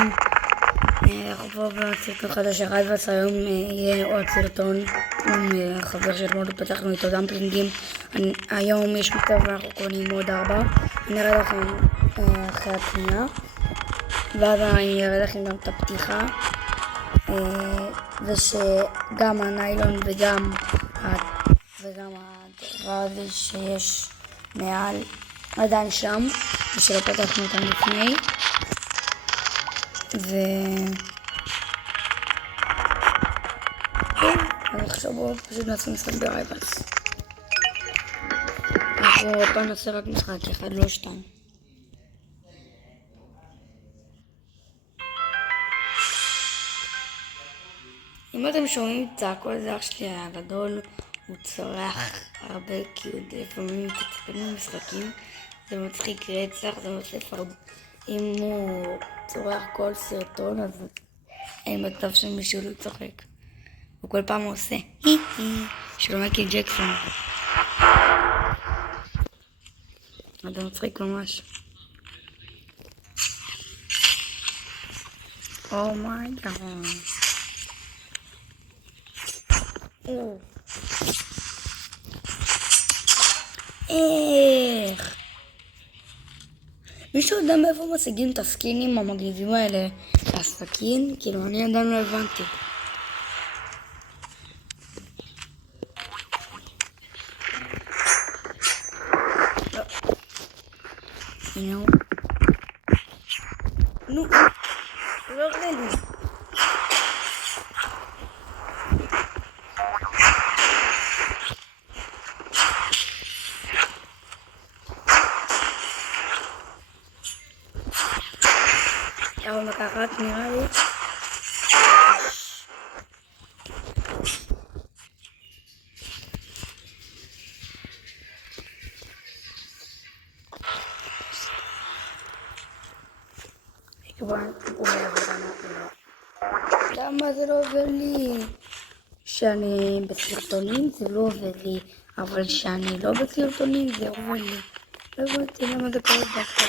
אנחנו פה בסרטון חדש הרייבס. היום יהיה עוד סרטון עם החבר שאתמול פתחנו איתו דמפלינגים. היום יש מכתב ואנחנו קונים עוד 4. אני אראה לכם אחרי הקנייה, ואז אני אראה לכם גם את הפתיחה, ושגם הניילון וגם הדבר הזה שיש מעל עדיין שם, ושלא פתחנו אותם לפני. אז עכשיו בואו פשוט נעשה משחק ברייבס. אנחנו עוד פעם נעשה רק משחק אחד, לא 2. אם אתם שומעים צעקות, זה אח שלי הגדול, הוא צורח הרבה כי הוא לפעמים מתעצבן במשחקים. זה מצחיק רצח, זה מצליף הרבה. אם הוא צורח כל סרטון, אז אין מצב שמישהו לא צוחק. וכל פעם הוא עושה של מייקל ג'קסון. זה מצחיק ממש. אומייגאד. איך? מישהו יודע מאיפה משיגים את הסקינים המגניבים האלה לסכין? כאילו אני עדיין לא הבנתי. לא. הנה הוא. נו, לא ירדה לי. יכול לקחת, נראה לי. למה זה לא עובר לי? שאני בסרטונים זה לא עובר לי, אבל שאני לא בסרטונים זה עובר לי. לא הבנתי למה זה קורה דווקא.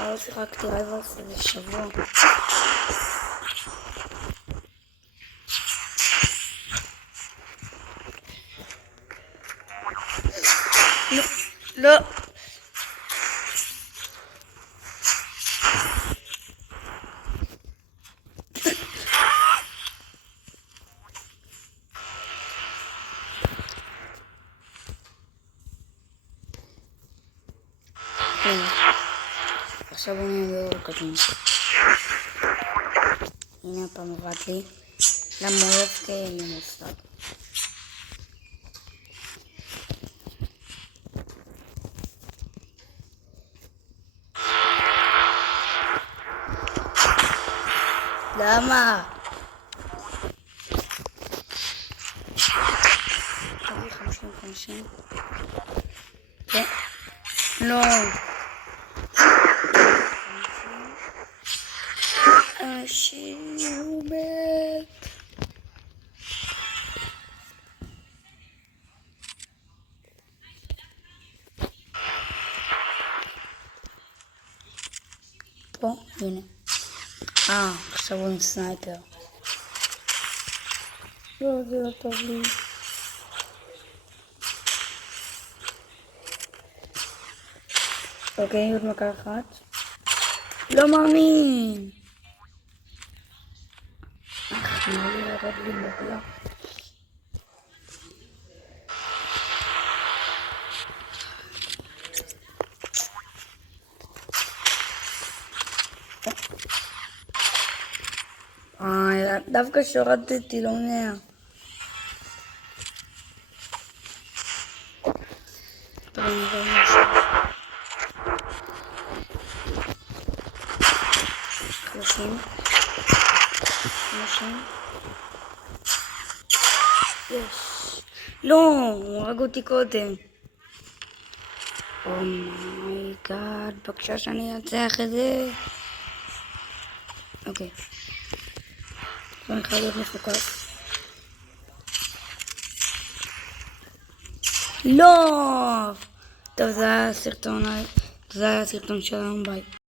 לא שיחקתי רייבס איזה שבוע. לא. עכשיו אני אעבור לקטן. הנה הפעם עבד לי. למה הוא יפקה אין לי מושג. למה? תביא 50. כן? לא. הוא מת. פה, הנה. עכשיו הוא עם סנייפר. לא, זה לא טוב לי. אוקיי, עוד מכה אחת. לא מאמין. נראה לי ירד לי בגלה. דווקא שורדתי לא 100. טוב, אני עובר משהו. 30. יש. לא, הוא הרג אותי קודם. אומייגאד, בבקשה שאני אנצח את זה. אוקיי. אני חייב להיות מפוקס. לא! טוב, זה היה הסרטון שלנו, ביי.